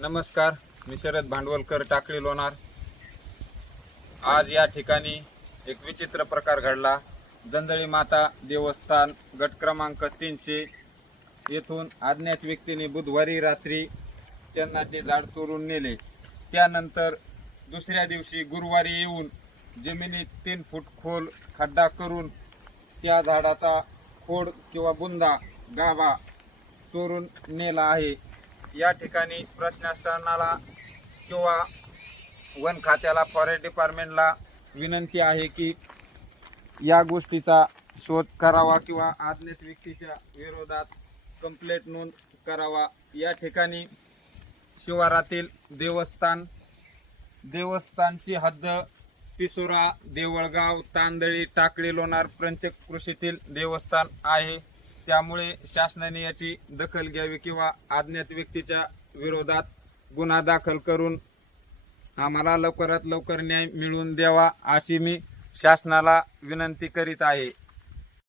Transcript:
नमस्कार मी शरद भांडवलकर टाकळी लोणार. आज या ठिकाणी एक विचित्र प्रकार घडला. जंजळी माता देवस्थान गट क्रमांक तीनशे येथून अज्ञात व्यक्तीने बुधवारी रात्री चन्नाचे झाड चोरून नेले. त्यानंतर दुसऱ्या दिवशी गुरुवारी येऊन जमिनीत तीन फूट खोल खड्डा करून त्या झाडाचा खोड किंवा बुंदा गाभा चोरून नेला आहे. या ठिकाणी प्रशासनाला किंवा वन खात्याला फॉरेस्ट डिपार्टमेंटला विनंती आहे की या गोष्टीचा शोध करावा किंवा आज्ञेत व्यक्तीच्या विरोधात कंप्लेंट नोंद करावा. या ठिकाणी शिवारातील देवस्थान देवस्थानची हद्द पिसोरा देवळगाव तांदळी टाकळी लोणार पंचक कृषीतील देवस्थान आहे. त्यामुळे शासनाने याची दखल घ्यावी किंवा अज्ञात व्यक्तीच्या विरोधात गुन्हा दाखल करून आम्हाला लवकरात लवकर न्याय मिळवून द्यावा अशी मी शासनाला विनंती करीत आहे.